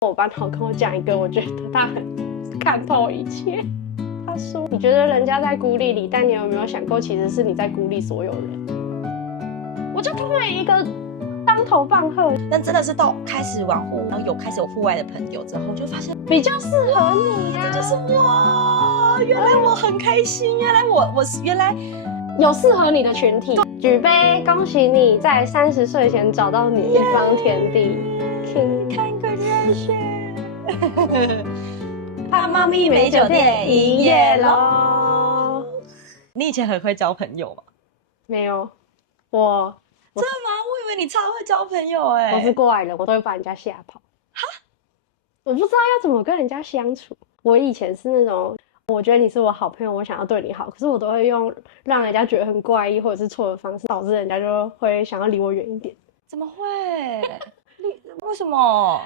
我班头跟我讲一个，我觉得他很看透一切。他说：“你觉得人家在孤立你，但你有没有想过，其实是你在孤立所有人？”我就突然一个当头棒喝。但真的是到开始玩户，然后开始有户外的朋友之后，就发现比较适合你呀、这就是我。原来我很开心，原来我原来有适合你的群体。举杯，恭喜你在30岁前找到你的一方天地。看个热血。怕猫咪美酒店营业咯。你以前很会交朋友吗？没有，我真的吗？我以为你超会交朋友我是过来人，我都会把人家吓跑。哈，我不知道要怎么跟人家相处。我以前是那种，我觉得你是我好朋友，我想要对你好，可是我都会用让人家觉得很怪异或者是错的方式，导致人家就会想要离我远一点。怎么会？为什么？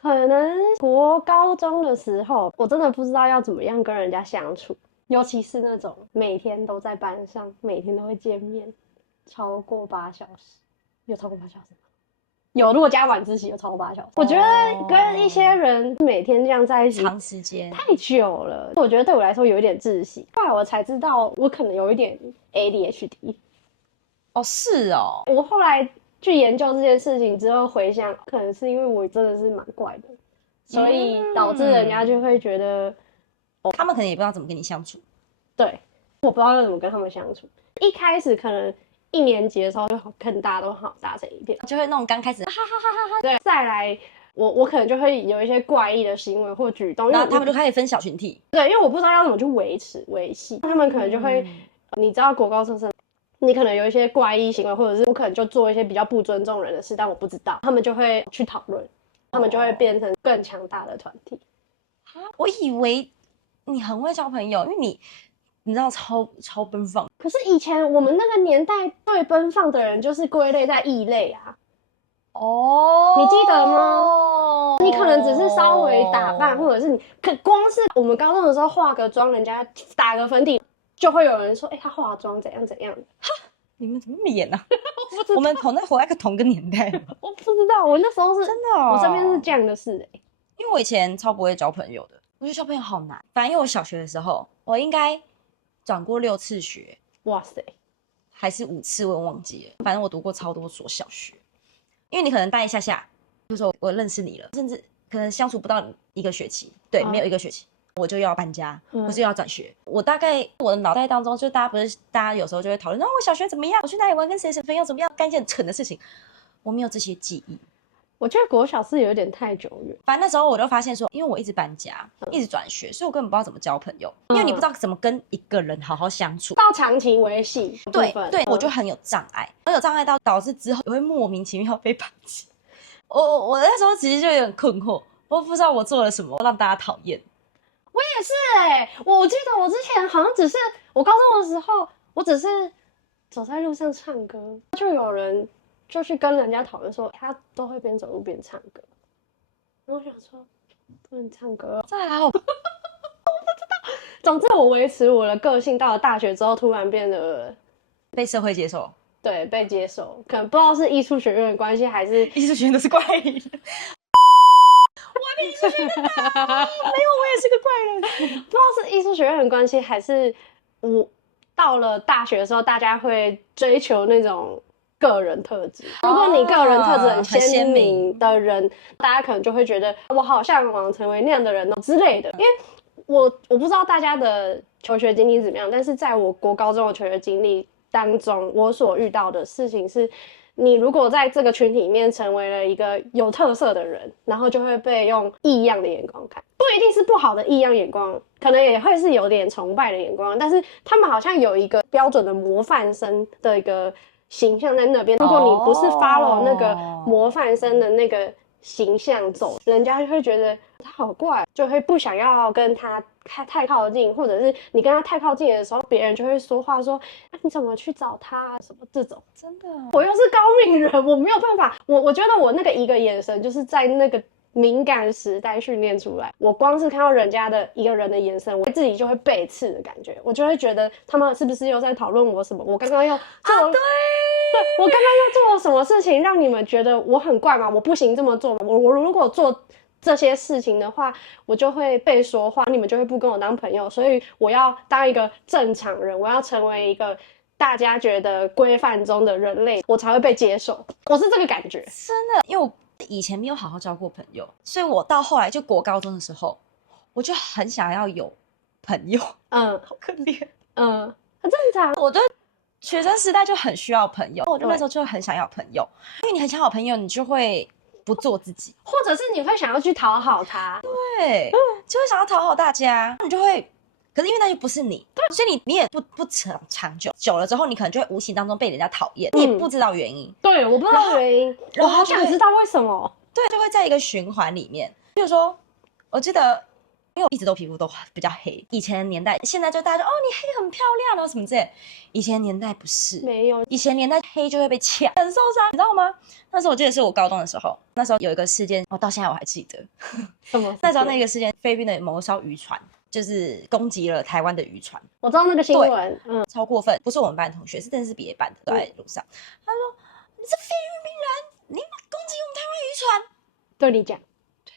可能国高中的时候，我真的不知道要怎么样跟人家相处，尤其是那种每天都在班上，每天都会见面，超过8小时，有超过8小时吗？有，如果加晚自习有超过8小时。我觉得跟一些人每天这样在一起，长时间太久了，我觉得对我来说有一点窒息。后来我才知道，我可能有一点 ADHD。哦，是哦。我后来去研究这件事情之后回想，可能是因为我真的是蛮怪的，所以导致人家就会觉得，他们可能也不知道怎么跟你相处。对，我不知道要怎么跟他们相处。一开始可能1年级的时候就跟大家都好打成一片，就会那种刚开始哈哈哈哈哈。对，再来我可能就会有一些怪异的行为或举动，然后他们就开始分小群体。对，因为我不知道要怎么去维系，他们可能就会，你知道国高中生。你可能有一些怪异行为，或者是我可能就做一些比较不尊重人的事，但我不知道，他们就会去讨论，他们就会变成更强大的团体。我以为你很会交朋友，因为你知道超奔放。可是以前我们那个年代对奔放的人就是归类在异类啊。哦，你记得吗？你可能只是稍微打扮，或者是光是我们高中的时候化个妆，人家打个粉底。就会有人说，他化妆怎样怎样。哈，你们怎么那么严啊？我们可能活在同个年代。我不知道，我那时候是真的我身边是这样的事因为我以前超不会交朋友的，我觉得交朋友好难。反正因为我小学的时候，我应该转过6次学，哇塞，还是5次，我忘记了。反正我读过超多所小学，因为你可能待一下下，就说我认识你了，甚至可能相处不到1个学期，对，没有1个学期。我就要搬家，我就要转学。我大概我的脑袋当中，就大家有时候就会讨论，我小学怎么样，我去哪里玩，跟谁朋友怎么样，干一件很蠢的事情。我没有这些记忆。我觉得国小是有点太久远。反正那时候我就发现说，因为我一直搬家，一直转学，所以我根本不知道怎么交朋友，因为你不知道怎么跟一个人好好相处，到长期维系。对，我就很有障碍，我有障碍到导致之后我会莫名其妙被排挤。我那时候其实就有点困惑，我不知道我做了什么让大家讨厌。我也是我记得我之前好像只是我高中的时候，我只是走在路上唱歌，就有人就去跟人家讨论说，他都会边走路边唱歌。然后我想说，不能唱歌，再来我不知道。总之，我维持我的个性，到了大学之后，突然变得被社会接受。对，被接受，可能不知道是艺术学院的关系，还是艺术学院都是怪人。我艺术学院的，没有，我也是个怪人。不知道是艺术学院的关系，还是我到了大学的时候，大家会追求那种个人特质。如果你个人特质很鲜明的人，大家可能就会觉得我好向往成为那样的人之类的。因为我不知道大家的求学经历怎么样，但是在我国高中的求学经历当中，我所遇到的事情是，你如果在这个群体里面成为了一个有特色的人，然后就会被用异样的眼光看，不一定是不好的异样眼光，可能也会是有点崇拜的眼光，但是他们好像有一个标准的模范生的一个形象在那边。如果你不是 follow 那个模范生的那个形象走，人家就会觉得他好怪，就会不想要跟他太靠近，或者是你跟他太靠近的时候，别人就会说话说，你怎么去找他什么这种。真的，我又是高敏人，我没有办法，我觉得我那个一个眼神就是在那个敏感时代训练出来。我光是看到人家的一个人的眼神，我自己就会背刺的感觉，我就会觉得他们是不是又在讨论我什么？我刚刚又做了，对，我刚刚又做了什么事情让你们觉得我很怪吗？我不行这么做吗？我如果做这些事情的话，我就会被说话，你们就会不跟我当朋友，所以我要当一个正常人，我要成为一个大家觉得规范中的人类，我才会被接受。我是这个感觉，真的，因为我以前没有好好交过朋友，所以我到后来就国高中的时候，我就很想要有朋友。好可怜。很正常。我的学生时代就很需要朋友，我那时候就很想要朋友，因为你很想要朋友，你就会不做自己，或者是你会想要去讨好他，对，就会想要讨好大家，你就会。可是因为那就不是你，所以你也不长久，久了之后你可能就会无形当中被人家讨厌，你也不知道原因。对，我不知道原因，我好想知道为什么。对，就会在一个循环里面。比如说，我记得，因为我一直都皮肤都比较黑，以前的年代，现在就大家说哦你黑很漂亮哦什么之类，以前的年代不是，没有，以前年代黑就会被呛，很受伤，你知道吗？那时候我记得是我高中的时候，那时候有一个事件，到现在我还记得。什么？那时候那个事件，菲律宾的某艘渔船。就是攻击了台湾的渔船，我知道那个新闻，超过分，不是我们班的同学，是真的是别的班的，都在路上。他说：“你是菲律宾人，你攻击我们台湾渔船。”对你讲，对，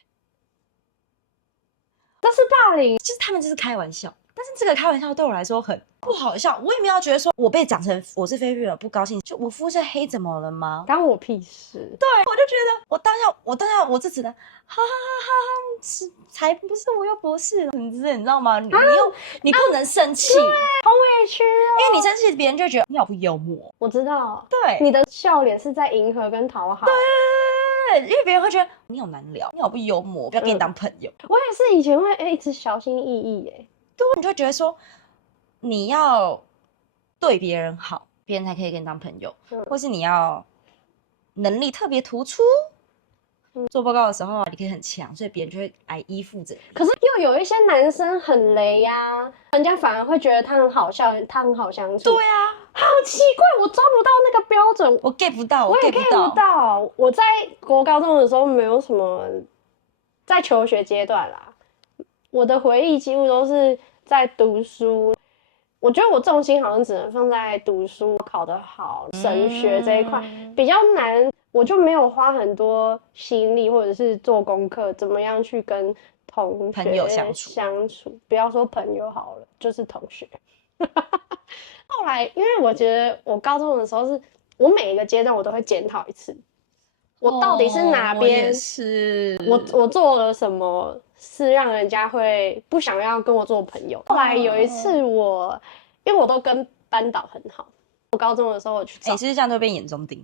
这是霸凌，就是他们就是开玩笑，但是这个开玩笑对我来说很不好笑，我也没有觉得说我被讲成我是菲律宾人不高兴，就我肤色黑怎么了吗？关我屁事。对，我就觉得我当下我就只能哈哈哈哈，才不是我又不是什么之类，你知道吗？你不能生气，对，好委屈哦，因为你生气，别人就会觉得你好不幽默。我知道，对，你的笑脸是在迎合跟讨好。对，因为别人会觉得你好难聊，你好不幽默，我不要跟你当朋友。我也是以前会一直小心翼翼对，你就会觉得说你要对别人好，别人才可以跟你当朋友，或是你要能力特别突出。做报告的时候你可以很强，所以别人就会来依附着你。可是又有一些男生很雷呀，人家反而会觉得他很好笑，他很好相处。对啊，好奇怪，我抓不到那个标准，我 get 不到，我也 get 不到。我在国高中的时候没有什么，在求学阶段啦，我的回忆几乎都是在读书。我觉得我重心好像只能放在读书，考得好，升学这一块比较难，我就没有花很多心力或者是做功课，怎么样去跟同学朋友相处。不要说朋友好了，就是同学。后来，因为我觉得我高中的时候我每一个阶段我都会检讨一次，我到底是哪边，我做了什么是让人家会不想要跟我做朋友。后来有一次因为我都跟班导很好，我高中的时候我去找，是不是这样都会被眼中钉？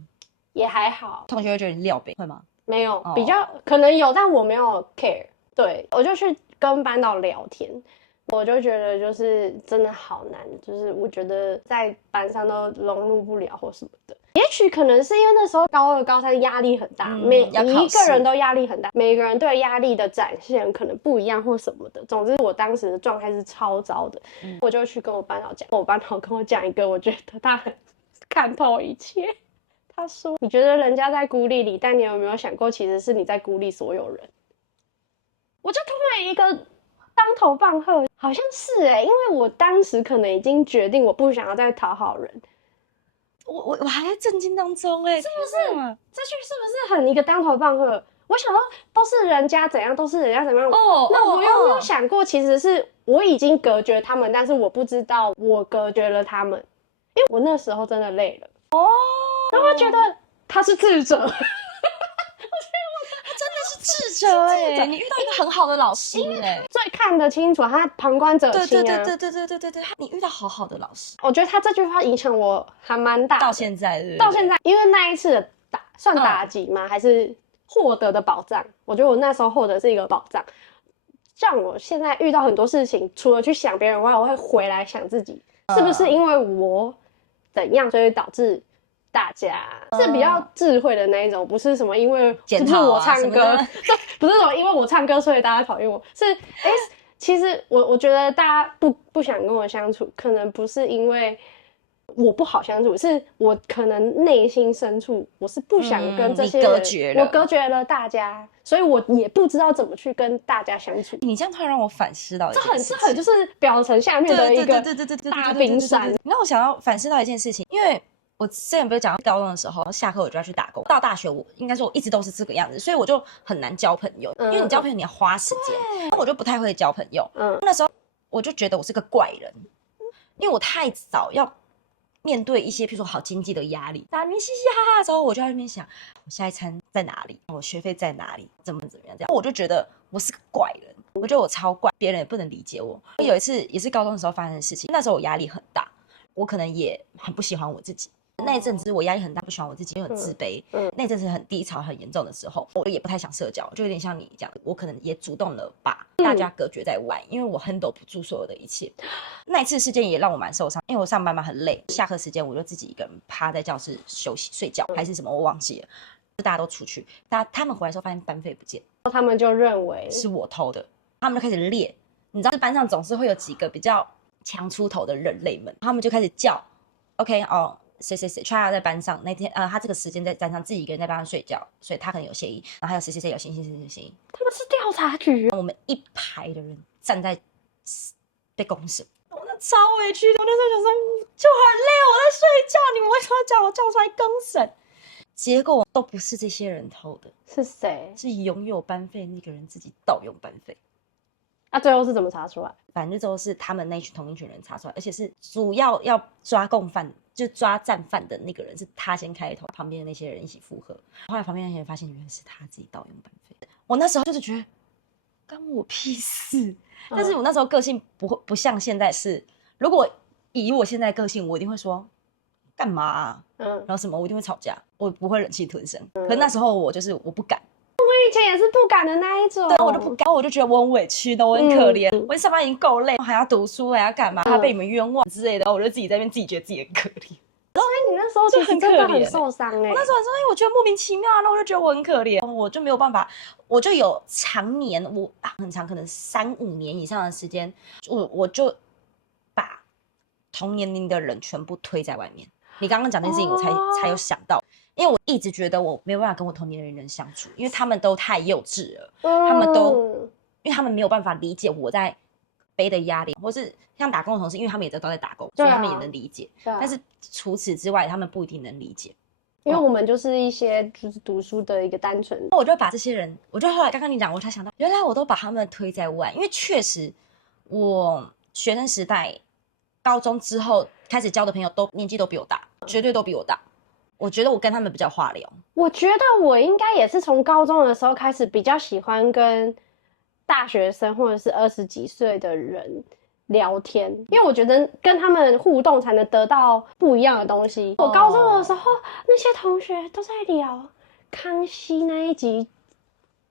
也还好，同学会觉得你撂北，会吗？没有，比较可能有，但我没有 care。对，我就去跟班导聊天，我就觉得就是真的好难，就是我觉得在班上都融入不了或什么的。也许可能是因为那时候高2、高3压力很大，每一个人都压力很大，每个人对压力的展现可能不一样或什么的。总之我当时的状态是超糟的，我就去跟我班导讲，我班导跟我讲一个我觉得他很看透一切。他说：“你觉得人家在孤立你，但你有没有想过，其实是你在孤立所有人？”我就突然一个当头棒喝，好像是因为我当时可能已经决定我不想要再讨好人。我还在震惊当中是不是？这句是不是很一个当头棒喝？我想说都是人家怎样，都是人家怎么样。那我有没有想过，其实是我已经隔绝他们，但是我不知道我隔绝了他们，因为我那时候真的累了。然后觉得他是智者。真的是智者你遇到一个很好的老师最看得清楚，他旁观者清啊。对，你遇到好好的老师。我觉得他这句话影响我还蛮大的，到现在，因为那一次的算打击吗？还是获得的宝藏？我觉得我那时候获得是一个宝藏，让我现在遇到很多事情，除了去想别人外，我会回来想自己，是不是因为我怎样，所以导致大家是比较智慧的那一种，不是什么因为是不是我唱歌，对，不是什么因为我唱歌所以大家讨厌我，是其实我觉得大家不想跟我相处，可能不是因为我不好相处，是我可能内心深处我是不想跟这些人，我隔绝了大家，所以我也不知道怎么去跟大家相处。你这样突然让我反思到一件事情，这很就是表层下面的一个大冰山。你让我想要反思到一件事情，因为我之前不是讲到高中的时候，下课我就要去打工。到大学我应该说我一直都是这个样子，所以我就很难交朋友，因为你交朋友你要花时间，我就不太会交朋友。那时候我就觉得我是个怪人，因为我太早要面对一些譬如说好经济的压力，大家嘻嘻哈哈的时候，我就在那边想我下一餐在哪里，我学费在哪里，怎么样这样，我就觉得我是个怪人，我觉得我超怪，别人也不能理解我。有一次也是高中的时候发生的事情，那时候我压力很大，我可能也很不喜欢我自己。那一阵子我压力很大，不喜欢我自己，又很自卑。那一阵子很低潮、很严重的时候，我也不太想社交，就有点像你这样，我可能也主动的把大家隔绝在外，因为我 handle 不住所有的一切。那一次事件也让我蛮受伤，因为我上班嘛很累，下课时间我就自己一个人趴在教室休息睡觉，还是什么我忘记了。大家都出去，他们回来的时候发现班费不见，他们就认为是我偷的，他们就开始列。你知道班上总是会有几个比较强出头的人类们，他们就开始叫 ，OK 哦。谁 try 在班上那天他这个时间在班上自己一个人在班上睡觉，所以他可能有嫌疑，然后还有谁有嫌疑。他们是调查局，我们一排的人站在被公审，我那超委屈的。我那时候想说，就很累，我在睡觉，你们为什么要叫我叫出来公审？结果都不是这些人偷的，是谁？是拥有班费那个人自己盗用班费。最后是怎么查出来？反正最后是他们那同一群人查出来，而且是主要抓共犯，就抓战犯的那个人是他先开头，旁边的那些人一起附和。后来旁边那些人发现原来是他自己盗用班费。我那时候就是觉得干我屁事，但是我那时候个性不像现在是，如果以我现在的个性，我一定会说干嘛啊，然后什么我一定会吵架，我不会忍气吞声。可是那时候我不敢。我以前也是不敢的那一种，对，我就不敢，我就觉得我很委屈的，我很可怜，我上班已经够累，还要读书，还要干嘛，还要被你们冤枉之类的，我就自己在那边自己觉得自己很可怜。所以你那时候其实真的很受伤我那时候很受伤，因为我觉得莫名其妙啊，那我就觉得我很可怜，我就没有办法，我就有常年很长，可能3-5年以上的时间，我就把同年龄的人全部推在外面。你刚刚讲这件事情，我才有想到。因为我一直觉得我没有办法跟我同年龄的人相处，因为他们都太幼稚了，因为他们没有办法理解我在背的压力，或是像打工的同事，因为他们也都在打工，所以他们也能理解。但是除此之外，他们不一定能理解，因为我们就是一些就是读书的一个单纯。我就把这些人，我就后来刚刚你讲，我才想到，原来我都把他们推在外，因为确实我学生时代、高中之后开始交的朋友都年纪都比我大，绝对都比我大。我觉得我跟他们比较话聊。我觉得我应该也是从高中的时候开始比较喜欢跟大学生或者是20几岁的人聊天，因为我觉得跟他们互动才能得到不一样的东西。我高中的时候，那些同学都在聊康熙那一集，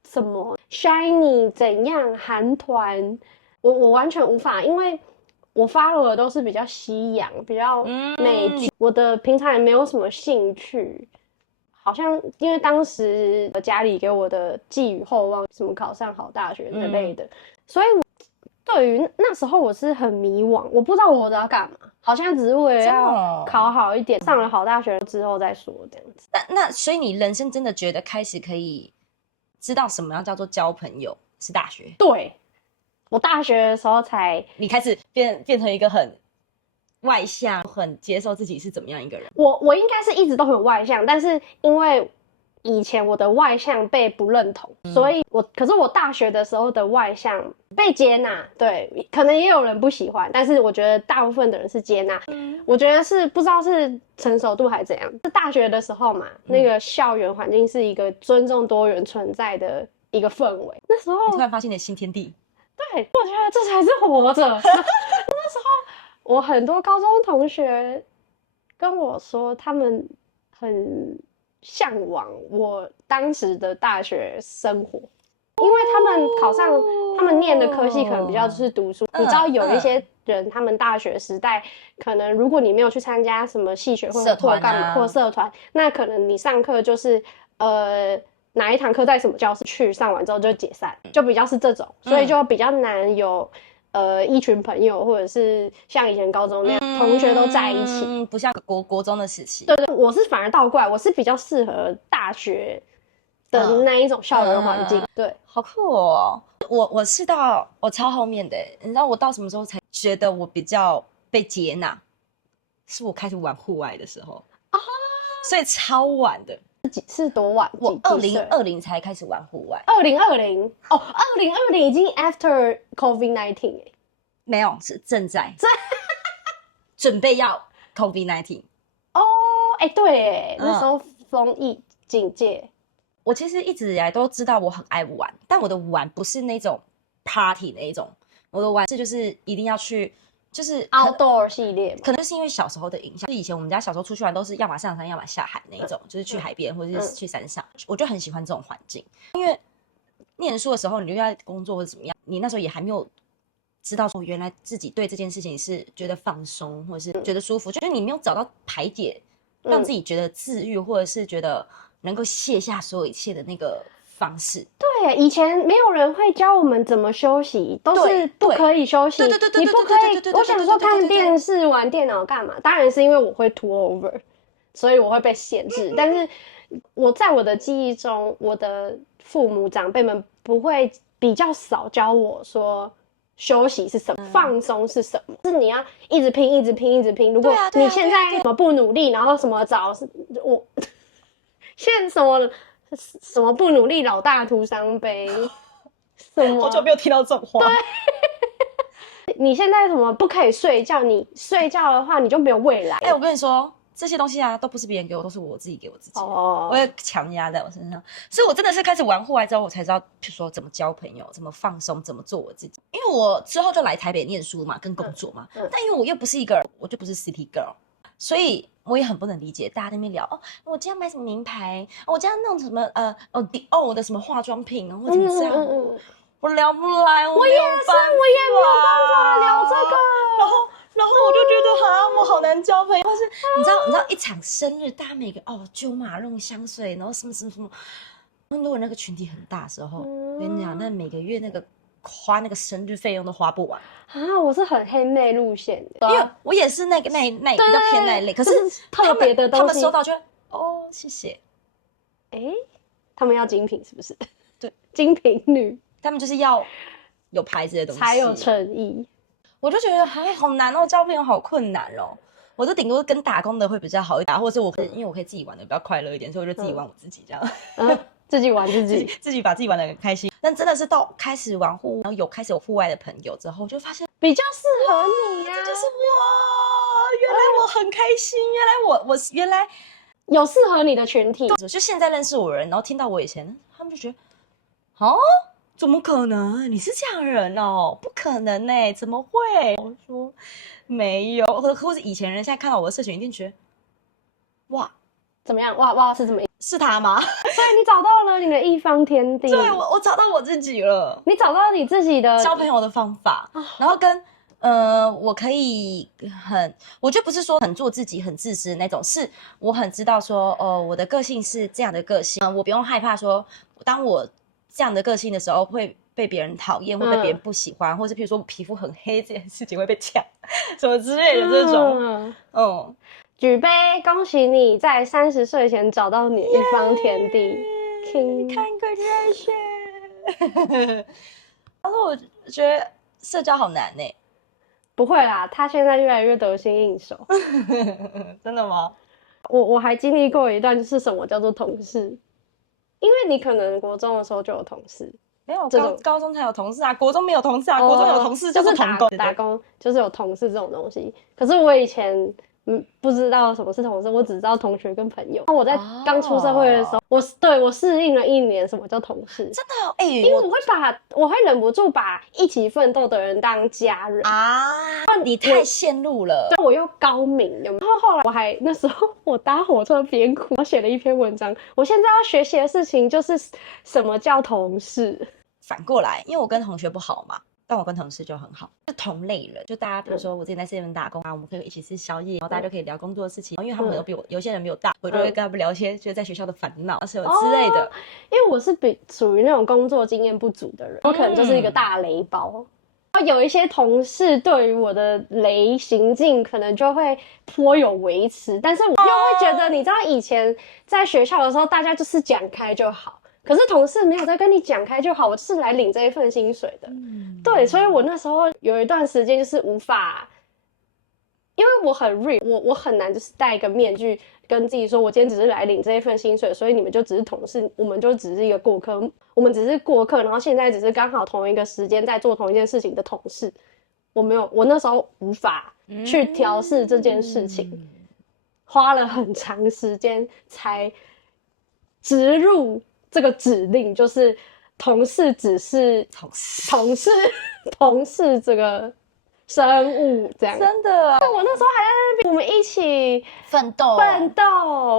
什么 Shiny 怎样韩团，我完全无法，因为我 follow 的都是比较西洋、比较美剧，我的平常也没有什么兴趣。好像因为当时家里给我的寄予厚望，什么考上好大学之类的，所以我对于那时候我是很迷惘，我不知道我要干嘛，好像只是为了要考好一点，上了好大学之后再说这样子。那所以你人生真的觉得开始可以知道什么样叫做交朋友是大学？对。我大学的时候你开始变成一个很外向、很接受自己是怎么样一个人。我应该是一直都很外向，但是因为以前我的外向被不认同，所以可是我大学的时候的外向被接纳，对，可能也有人不喜欢，但是我觉得大部分的人是接纳。我觉得是不知道是成熟度还是怎样。是大学的时候嘛，那个校园环境是一个尊重多元存在的一个氛围，那时候你突然发现你的新天地。对，我觉得这才是活着。那时候我很多高中同学跟我说，他们很向往我当时的大学生活，因为他们考上他们念的科系可能比较就是读书。你知道有一些人，他们大学时代可能如果你没有去参加什么系学会或干嘛或社团，那可能你上课就是哪一堂课在什么教室去上完之后就解散，就比较是这种，所以就比较难有一群朋友，或者是像以前高中那样同学都在一起，不像国中的时期。对，我是反而倒过来，我是比较适合大学的那一种校园环境。对，好酷哦！我是到我超后面的，你知道我到什么时候才觉得我比较被接纳？是我开始玩户外的时候。所以超晚的。是多晚？我2020才开始玩户外。2020哦，2020已经 after COVID-19 哎，没有，是正在准备要 COVID-19。哦，哎，对哎，那时候封疫警戒。我其实一直以来都知道我很爱玩，但我的玩不是那种 party 那一种，我的玩是就是一定要去，就是 outdoor 系列嘛，可能就是因为小时候的影响。以前我们家小时候出去玩都是要么上山，要么下海那一种，就是去海边或者是去山上，我就很喜欢这种环境。因为念书的时候，你就要工作或者怎么样，你那时候也还没有知道说原来自己对这件事情是觉得放松，或者是觉得舒服，就是你没有找到排解，让自己觉得治愈，或者是觉得能够卸下所有一切的那个方式。对，以前没有人会教我们怎么休息，都是不可以休息。对，你不可以。我想说看电视、玩电脑干嘛？当然是因为我会 too over， 所以我会被限制。但是我在我的记忆中，我的父母长辈们不会比较少教我说休息是什么，放松是什么，是你要一直拼，一直拼，一直拼。如果你现在什么不努力，然后什么找我现在什么不努力，老大徒伤悲。什么？好久没有听到这种话。对，你现在什么不可以睡觉？你睡觉的话，你就没有未来。我跟你说，这些东西啊，都不是别人给我，都是我自己给我自己。我会强压在我身上，所以我真的是开始玩户外之后，我才知道，譬如说怎么交朋友，怎么放松，怎么做我自己。因为我之后就来台北念书嘛，跟工作嘛。但因为我又不是一个人，我就不是 city girl， 所以我也很不能理解大家在那边聊我今天买什么名牌，我今天弄什么Dior 的什么化妆品，或怎么这样，我聊不来，我也没有办法聊这个。然后我就觉得我好难交朋友，或是你知道一场生日，大家每个9马弄香水，然后什么什么什么，如果那个群体很大的时候，我跟你讲，那每个月那个花那个生日费用都花不完啊！我是很黑妹路线的，因为我也是那比较偏那一类，可是特别的东西，他们收到就谢谢，他们要精品是不是？对，精品女，他们就是要有牌子的东西才有诚意。我就觉得好难交朋友好困难我就顶多跟打工的会比较好一点，或者是因为我可以自己玩的比较快乐一点，所以我就自己玩我自己这样。自己玩自己，自己把自己玩得很开心。但真的是到开始玩户，然后开始有户外的朋友之后，就发现比较适合你呀。这就是原来我很开心，原来有适合你的群体。就现在认识我的人，然后听到我以前，他们就觉得怎么可能？你是这样的人不可能怎么会？我说没有，或者以前人现在看到我的社群，一定觉得哇，怎么样？哇是怎么样？是他吗？所以你找到了你的一方天地。对，我找到我自己了。你找到你自己的交朋友的方法，然后跟我可以我就不是说很做自己、很自私的那种，是我很知道说我的个性是这样的个性，我不用害怕说，当我这样的个性的时候会被别人讨厌，会被别人不喜欢，或是譬如说我皮肤很黑这件事情会被抢，什么之类的这种。举杯，恭喜你在30岁前找到你的一方天地。Congratulations！ 然后我觉得社交好难不会啦，他现在越来越得心应手。真的吗？我还经历过一段，就是什么叫做同事，因为你可能国中的时候就有同事，没有高中才有同事啊，国中没有同事啊，国中有同事就是同工，打工就是有同事这种东西。可是我以前不知道什么是同事，我只知道同学跟朋友。我在刚出社会的时候，我适应了1年什么叫同事，真的因为我会忍不住把一起奋斗的人当家人你太陷入了，我又高明，有没有？然后后来那时候我搭火车边哭，我写了一篇文章。我现在要学习的事情就是什么叫同事。反过来，因为我跟同学不好嘛。但我跟同事就很好，是同类人，就大家比如说我之前在7-Eleven打工我们可以一起吃宵夜，然后大家就可以聊工作的事情，因为他们都比我有些人比我大，我就会跟他们聊一些就是在学校的烦恼什么之类的。因为我是属于那种工作经验不足的人，我可能就是一个大雷包。有一些同事对于我的雷行径可能就会颇有微词，但是我又会觉得，你知道以前在学校的时候，大家就是讲开就好。可是同事没有在跟你讲开就好，我就是来领这一份薪水的。对，所以我那时候有一段时间就是无法因为我很 real，我很难就是戴一个面具跟自己说，我今天只是来领这一份薪水，所以你们就只是同事，我们就只是一个过客，我们只是过客，然后现在只是刚好同一个时间在做同一件事情的同事。我那时候无法去调试这件事情，花了很长时间才植入这个指令，就是同事只是同事这个生物这样。真的，我那时候还在那边，我们一起奋斗，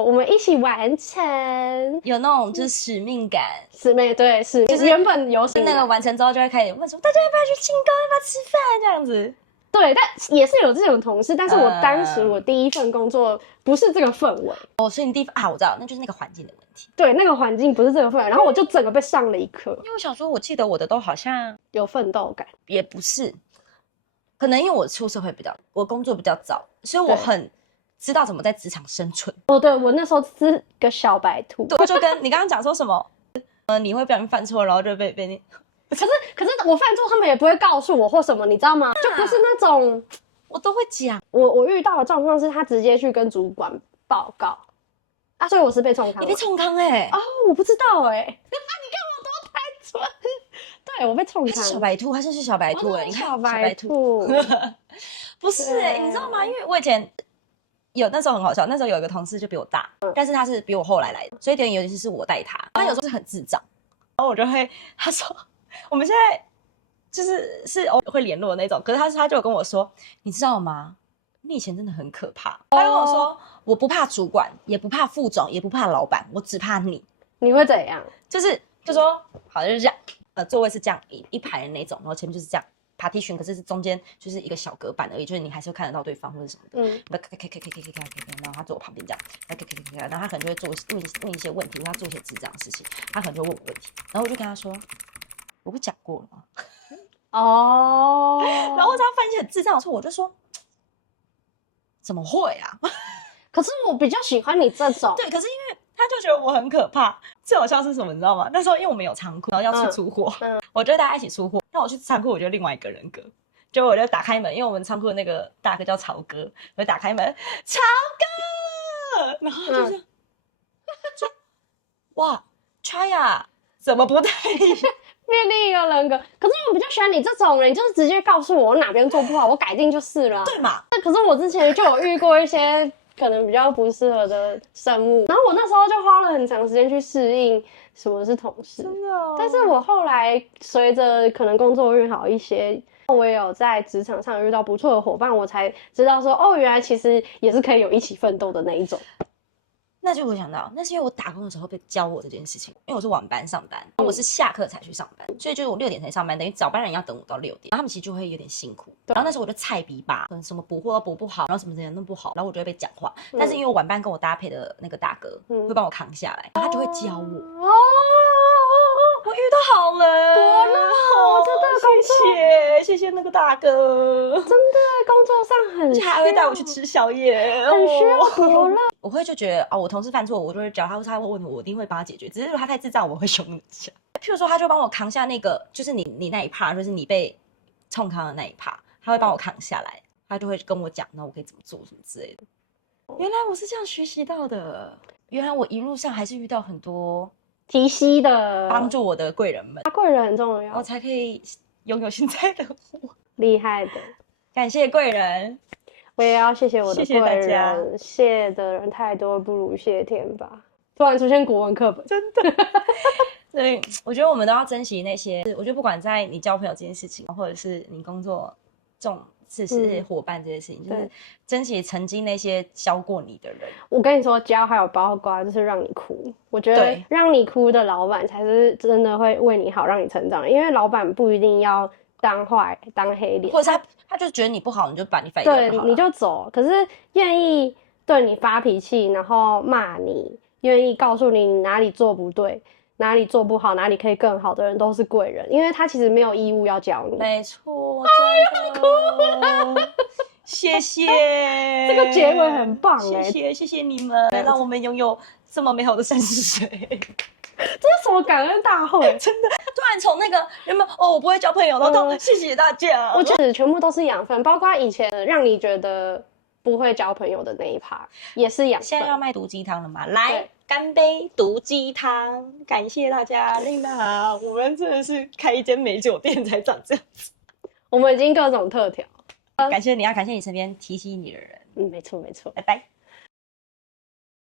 我们一起完成，有那种就是使命感。师妹对是，就是原本有那个完成之后就会开始问说，大家要不要去庆功，要不要吃饭这样子。对，但也是有这种同事，但是我当时我第一份工作不是这个氛围。所以你第一份我知道，那就是那个环境的问题。对，那个环境不是这个氛围，然后我就整个被上了一课。因为我想说，我记得我的都好像有奋斗感，也不是，可能因为我出社会我工作比较早，所以我很知道怎么在职场生存。对，我那时候是个小白兔。对，就跟你刚刚讲说什么，你会不小心犯错，然后就被你。可是我犯错，他们也不会告诉我或什么，你知道吗？就不是那种我都会讲。我遇到的状况是他直接去跟主管报告啊，所以我是被冲康。你被冲康我不知道你看我多单纯。对，我被冲康。小白兔，他是小白兔你看小白兔。不是你知道吗？因为我以前那时候很好笑，那时候有一个同事就比我大，但是他是比我后来的，所以等于尤其是我带他，他有时候是很智障，然后我就会他说我们现在是偶尔会联络的那种，可是他就有跟我说，你知道吗？你以前真的很可怕。他跟我说，我不怕主管，也不怕副总，也不怕老板，我只怕你。你会怎样？就说好就是这样，座位是这样一排的那种，然后前面就是这样。partition 可是中间就是一个小隔板而已，就是你还是会看得到对方或者什么的。然后他坐我旁边这样，然后他可能就会问一些问题，或他做一些智障的事情，他可能就会问我问题，然后我就跟他说，我不讲过了吗？然后他犯一些很智障的错，我就说怎么会啊？可是我比较喜欢你这种。对，可是因为他就觉得我很可怕。最好笑是什么，你知道吗？那时候因为我们有仓库，然后要去出货，我就大家一起出货。那我去仓库，我就另外一个人格，结果我就打开门，因为我们仓库的那个大哥叫曹哥，我就打开门，曹哥，然后就是，哇 ，Chaya 怎么不对？变另一个人格。可是我比较喜欢你这种人，你就是直接告诉我哪边做不好，我改进就是了。对嘛？可是我之前就有遇过一些可能比较不适合的生物，然后我那时候就花了很长时间去适应什么是同事。真的但是我后来随着可能工作运好一些，我也有在职场上遇到不错的伙伴，我才知道说原来其实也是可以有一起奋斗的那一种。那就我想到，那是因为我打工的时候被教我这件事情，因为我是晚班上班，我是下课才去上班，所以就是我6点才上班，等于早班人要等我到6点，然后他们其实就会有点辛苦。然后那时候我就菜逼吧，可能什么补货都补不好，然后什么什么弄不好，然后我就会被讲话。但是因为我晚班跟我搭配的那个大哥会帮我扛下来，他就会教我。我遇到好人，多好，真的谢谢那个大哥，真的工作上很需要，他还会带我去吃宵夜，很需要活了。我会就觉得我同事犯错，我就会教他，或他会问我，我一定会帮他解决。只是如果他太智障，我会凶一下。譬如说，他就帮我扛下那个，就是你那一 part，就是你被冲康的那一 part，他会帮我扛下来，他就会跟我讲，那我可以怎么做什么之类的。原来我是这样学习到的，原来我一路上还是遇到很多提携的帮助我的贵人们，贵人很重要，我才可以拥有现在的我。厉害的，感谢贵人。我也要谢谢我的贵人，谢谢大家。谢的人太多，不如谢天吧。突然出现国文课本，真的。对，我觉得我们都要珍惜那些。我觉得不管在你交朋友这件事情，或者是你工作这种事是伙伴这件事情，就是珍惜曾经那些教过你的人。我跟你说，教还有包括就是让你哭。我觉得让你哭的老板才是真的会为你好，让你成长。因为老板不一定要当坏、当黑脸，或者是他就觉得你不好，你就把你废掉就好了，对，你就走。可是愿意对你发脾气，然后骂你，愿意告诉你哪里做不对，哪里做不好，哪里可以更好的人，都是贵人，因为他其实没有义务要教你。没错，真的。哭了。谢谢，这个结尾很棒谢谢你们，让我们拥有这么美好的30岁。这是什么感恩大会？真的，突然从那个原本我不会交朋友，然后到谢谢大家。我觉得全部都是养分，包括以前让你觉得不会交朋友的那一趴，也是养分。现在要卖毒鸡汤了吗？来对，干杯毒鸡汤！感谢大家，Linda，我们真的是开一间美酒店才长这样子。我们已经各种特调。感谢你啊，感谢你身边提携你的人。没错没错。拜拜。